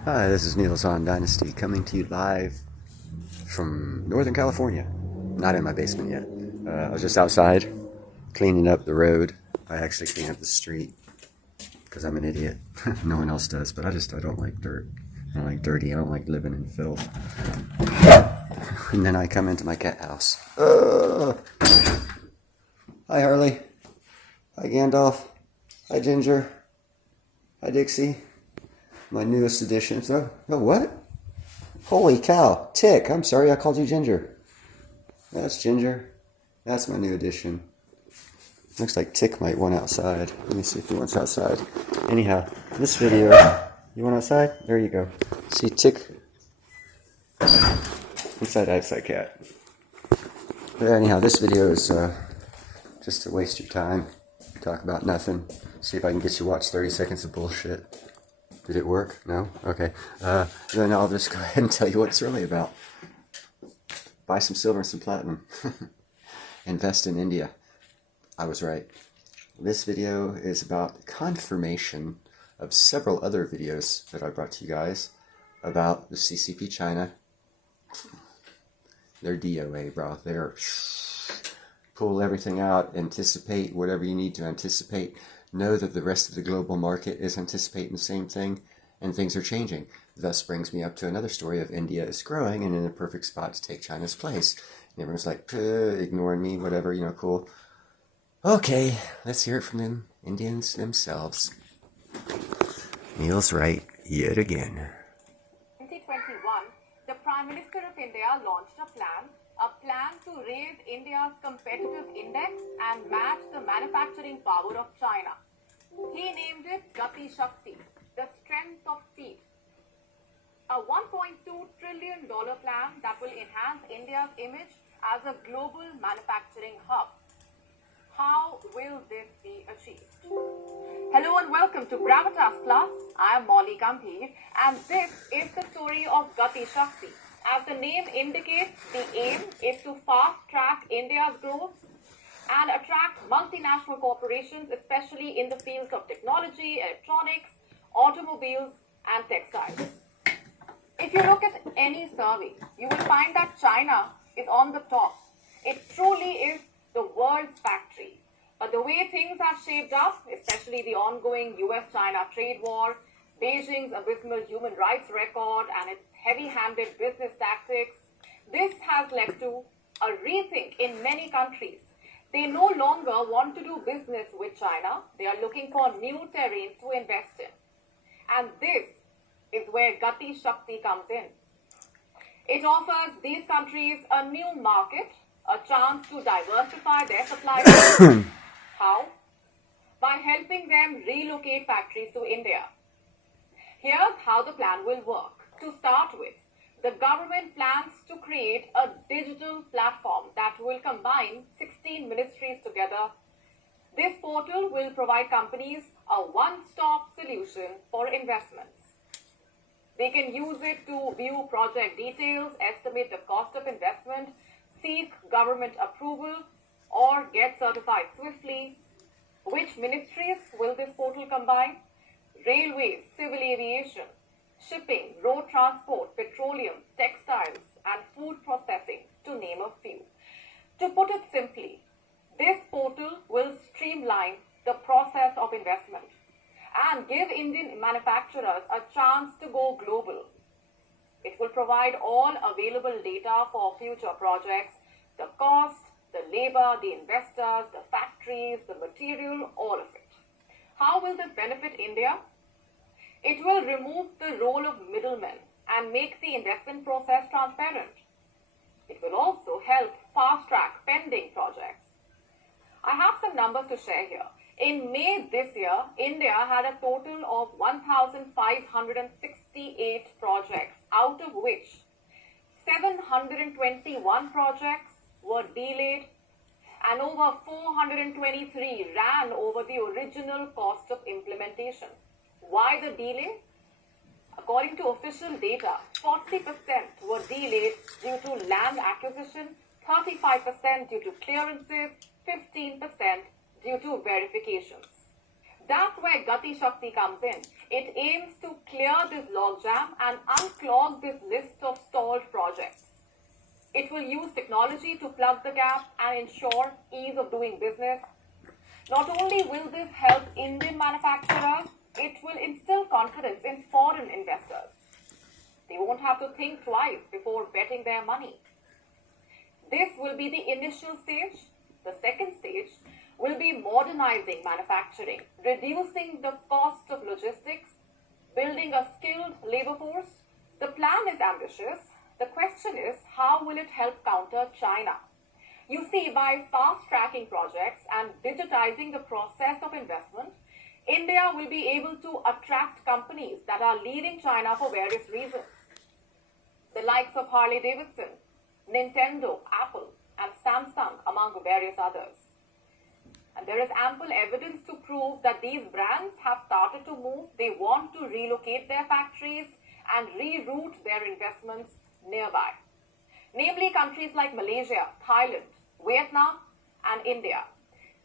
Hi, this is Niels on Dynasty coming to you live from Northern California. Not in my basement yet. I was just outside cleaning up the road. I actually clean up the street because I'm an idiot. No one else does, but I don't like dirt. I don't like dirty. I don't like living in filth. And then I come into my cat house. Hi, Harley. Hi, Gandalf. Hi, Ginger. Hi, Dixie. My newest addition. Oh, what? Holy cow. Tick. I'm sorry, I called you Ginger. That's Ginger. That's my new addition. Looks like Tick might want outside. Let me see if he wants outside. Anyhow, this video... You want outside? There you go. See Tick? Inside, outside cat. But anyhow, this video is just to waste your time. Talk about nothing. See if I can get you to watch 30 seconds of bullshit. Did it work? No? Okay. Then I'll just go ahead and tell you what it's really about. Buy some silver and some platinum. Invest in India. I was right. This video is about confirmation of several other videos that I brought to you guys about the CCP China. They're DOA, bro. They're pull everything out, anticipate whatever you need to anticipate. Know that the rest of the global market is anticipating the same thing, and things are changing. Thus brings me up to another story of India is growing and in a perfect spot to take China's place. And everyone's like, ignoring me, whatever, cool. Okay, let's hear it from them Indians themselves. Neil's right, yet again. 2021, the Prime Minister of India launched a plan to raise India's competitive index and match the manufacturing power of China. He named it Gati Shakti, the strength of speed. A $1.2 trillion plan that will enhance India's image as a global manufacturing hub. How will this be achieved? Hello and welcome to Gravitas Plus. I am Molly Gambhir and this is the story of Gati Shakti. As the name indicates, the aim is to fast-track India's growth and attract multinational corporations, especially in the fields of technology, electronics, automobiles, and textiles. If you look at any survey, you will find that China is on the top. It truly is the world's factory. But the way things have shaped up, especially the ongoing US-China trade war, Beijing's abysmal human rights record, and its heavy-handed business tactics, this has led to a rethink in many countries. They no longer want to do business with China. They are looking for new terrains to invest in. And this is where Gati Shakti comes in. It offers these countries a new market, a chance to diversify their supply chain. How? By helping them relocate factories to India. Here's how the plan will work. To start with, the government plans to create a digital platform that will combine 16 ministries together. This portal will provide companies a one-stop solution for investments. They can use it to view project details, estimate the cost of investment, seek government approval, or get certified swiftly. Which ministries will this portal combine? Railways, civil aviation, shipping, road transport, petroleum, textiles, and food processing, to name a few. To put it simply, this portal will streamline the process of investment and give Indian manufacturers a chance to go global. It will provide all available data for future projects, the cost, the labor, the investors, the factories, the material, all of it. How will this benefit India? It will remove the role of middlemen and make the investment process transparent. It will also help fast-track pending projects. I have some numbers to share here. In May this year, India had a total of 1,568 projects, out of which 721 projects were delayed and over 423 ran over the original cost of implementation. Why the delay? According to official data, 40% were delayed due to land acquisition, 35% due to clearances, 15% due to verifications. That's where Gati Shakti comes in. It aims to clear this logjam and unclog this list of stalled projects. It will use technology to plug the gaps and ensure ease of doing business. Not only will this help Indian manufacturers, it will instill confidence in foreign investors. They won't have to think twice before betting their money. This will be the initial stage. The second stage will be modernizing manufacturing, reducing the cost of logistics, building a skilled labor force. The plan is ambitious. The question is, how will it help counter China? You see, by fast-tracking projects and digitizing the process of investment, India will be able to attract companies that are leaving China for various reasons. The likes of Harley-Davidson, Nintendo, Apple, and Samsung, among various others. And there is ample evidence to prove that these brands have started to move. They want to relocate their factories and reroute their investments nearby. Namely, countries like Malaysia, Thailand, Vietnam, and India.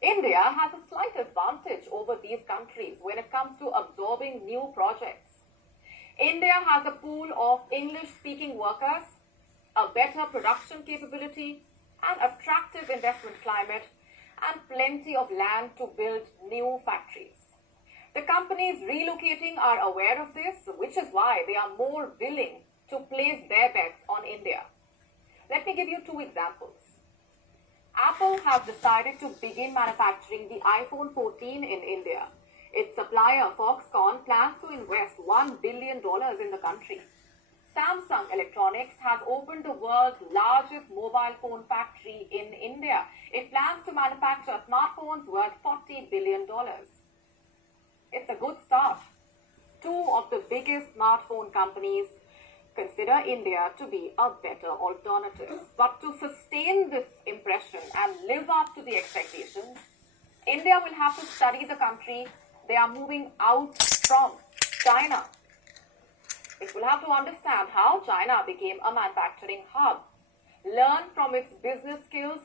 India has a slight advantage over these countries when it comes to absorbing new projects. India has a pool of English-speaking workers, a better production capability, an attractive investment climate, and plenty of land to build new factories. The companies relocating are aware of this, which is why they are more willing to place their bets on India. Let me give you two examples. Apple has decided to begin manufacturing the iPhone 14 in India. Its supplier, Foxconn, plans to invest $1 billion in the country. Samsung Electronics has opened the world's largest mobile phone factory in India. It plans to manufacture smartphones worth $40 billion. It's a good start. Two of the biggest smartphone companies consider India to be a better alternative. But to sustain this impression and live up to the expectations, India will have to study the country they are moving out from, China. It will have to understand how China became a manufacturing hub, learn from its business skills,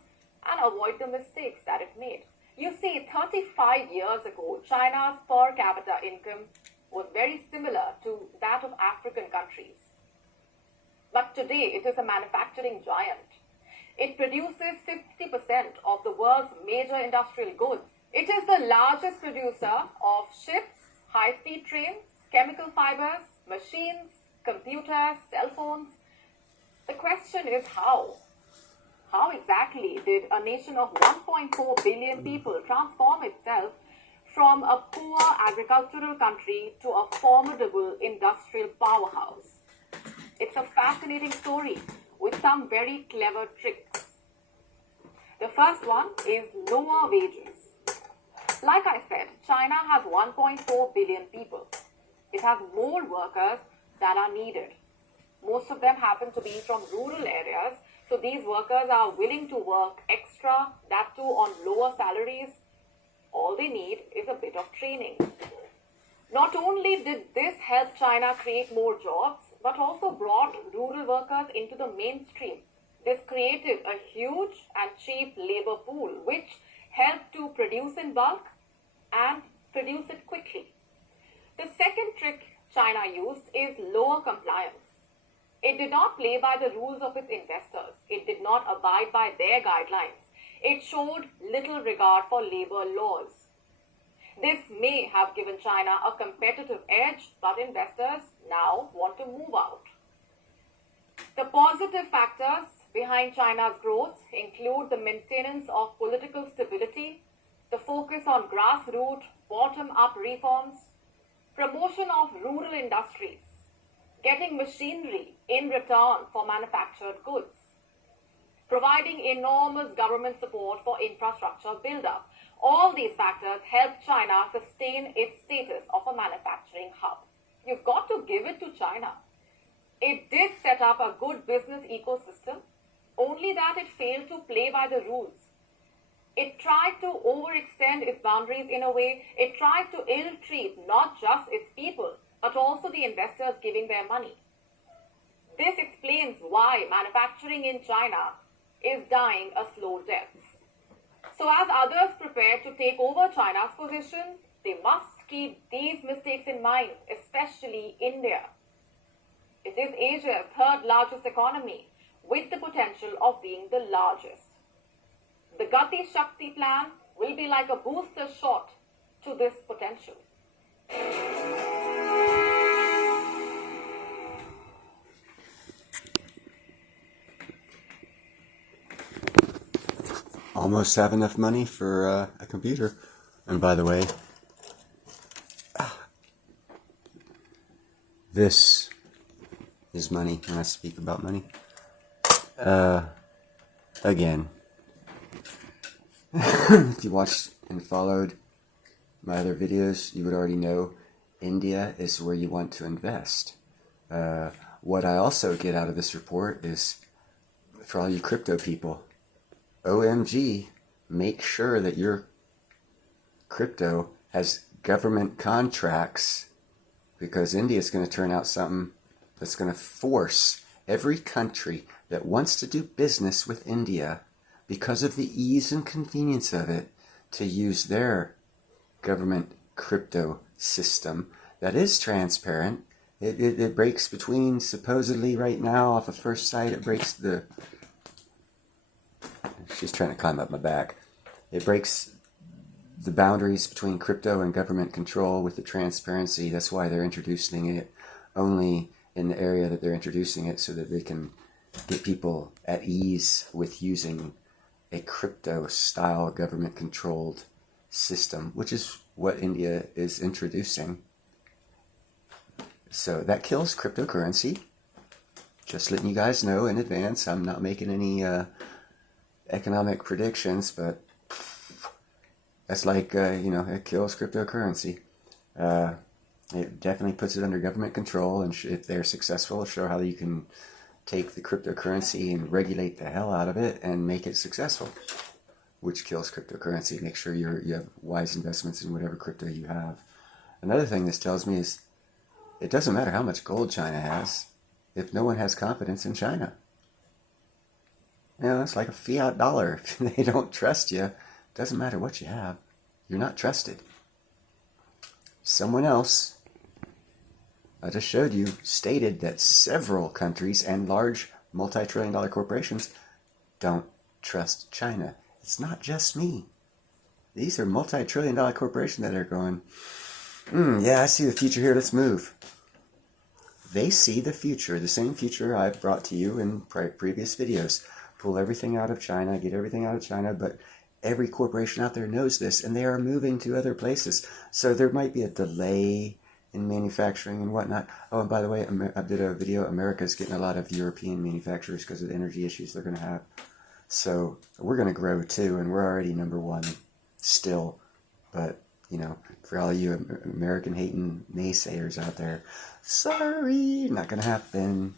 and avoid the mistakes that it made. You see, 35 years ago, China's per capita income was very similar to that of African countries. But today, it is a manufacturing giant. It produces 50% of the world's major industrial goods. It is the largest producer of ships, high-speed trains, chemical fibers, machines, computers, cell phones. The question is how? How exactly did a nation of 1.4 billion people transform itself from a poor agricultural country to a formidable industrial powerhouse? It's a fascinating story with some very clever tricks. The first one is lower wages. Like I said, China has 1.4 billion people. It has more workers than are needed. Most of them happen to be from rural areas, so these workers are willing to work extra, that too on lower salaries. All they need is a bit of training. Not only did this help China create more jobs, but also brought rural workers into the mainstream. This created a huge and cheap labor pool, which helped to produce in bulk and produce it quickly. The second trick China used is lower compliance. It did not play by the rules of its investors. It did not abide by their guidelines. It showed little regard for labor laws. This may have given China a competitive edge, but investors now want to move out. The positive factors behind China's growth include the maintenance of political stability, the focus on grassroots, bottom-up reforms, promotion of rural industries, getting machinery in return for manufactured goods, providing enormous government support for infrastructure build-up. All these factors help China sustain its status of a manufacturing hub. You've got to give it to China. It did set up a good business ecosystem, only that it failed to play by the rules. It tried to overextend its boundaries in a way. It tried to ill-treat not just its people, but also the investors giving their money. This explains why manufacturing in China is dying a slow death. So as others prepare to take over China's position, they must keep these mistakes in mind, especially India. It is Asia's third largest economy, with the potential of being the largest. The Gati Shakti plan will be like a booster shot to this potential. Almost have enough money for a computer. And by the way, this is money when I speak about money. Again, if you watched and followed my other videos, you would already know India is where you want to invest. What I also get out of this report is, for all you crypto people, OMG, make sure that your crypto has government contracts, because India is going to turn out something that's going to force every country that wants to do business with India, because of the ease and convenience of it, to use their government crypto system that is transparent. It breaks between, supposedly right now, off of first sight, it breaks the... She's trying to climb up my back. It breaks the boundaries between crypto and government control with the transparency. That's why they're introducing it only in the area that they're introducing it, so that they can get people at ease with using a crypto-style government-controlled system, which is what India is introducing. So that kills cryptocurrency. Just letting you guys know in advance. I'm not making any economic predictions, but that's like, it kills cryptocurrency. It definitely puts it under government control, and if they're successful, show how you can take the cryptocurrency and regulate the hell out of it and make it successful, which kills cryptocurrency. Make sure you have wise investments in whatever crypto you have. Another thing this tells me is, it doesn't matter how much gold China has if no one has confidence in China. It's like a fiat dollar. If they don't trust you, it doesn't matter what you have. You're not trusted. Someone else, I just showed you, stated that several countries and large multi-trillion-dollar corporations don't trust China. It's not just me. These are multi-trillion-dollar corporations that are going, yeah, I see the future here, let's move. They see the future, the same future I've brought to you in previous videos. Pull everything out of China, get everything out of China, but every corporation out there knows this, and they are moving to other places. So there might be a delay in manufacturing and whatnot. Oh, and by the way, I did a video, America's getting a lot of European manufacturers because of the energy issues they're going to have. So we're going to grow too, and we're already #1 still. But, for all you American-hating naysayers out there, sorry, not going to happen.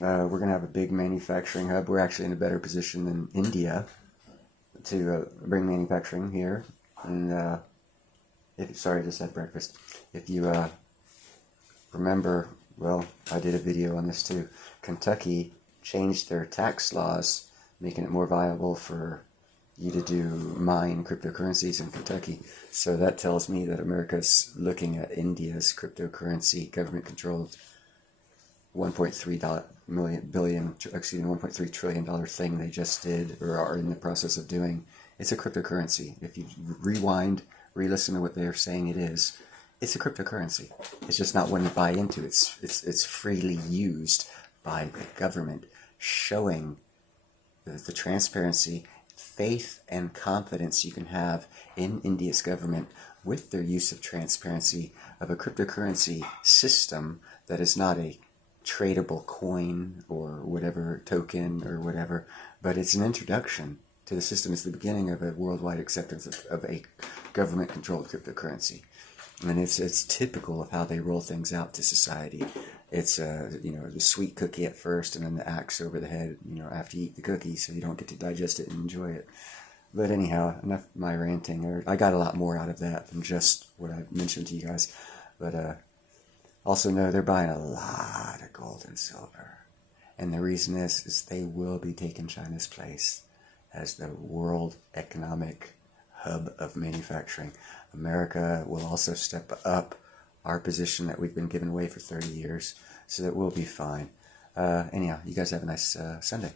We're going to have a big manufacturing hub. We're actually in a better position than India to bring manufacturing here. And sorry, I just had breakfast. If you remember, well, I did a video on this too. Kentucky changed their tax laws, making it more viable for you to mine cryptocurrencies in Kentucky. So that tells me that America's looking at India's cryptocurrency, government-controlled $1.3 trillion thing they just did, or are in the process of doing. It's a cryptocurrency. If you rewind, re-listen to what they're saying it is, it's a cryptocurrency. It's just not one to buy into. It's freely used by the government, showing the transparency, faith, and confidence you can have in India's government with their use of transparency of a cryptocurrency system that is not a tradable coin or whatever, token or whatever, but it's an introduction to the system. It's the beginning of a worldwide acceptance of a government-controlled cryptocurrency. And it's typical of how they roll things out to society. It's the sweet cookie at first, and then the axe over the head, after you eat the cookie, so you don't get to digest it and enjoy it. But anyhow, enough of my ranting. I got a lot more out of that than just what I've mentioned to you guys. But also know they're buying a lot of gold and silver. And the reason is they will be taking China's place as the world economic hub of manufacturing. America will also step up our position that we've been giving away for 30 years, so that we'll be fine. Anyhow, you guys have a nice Sunday.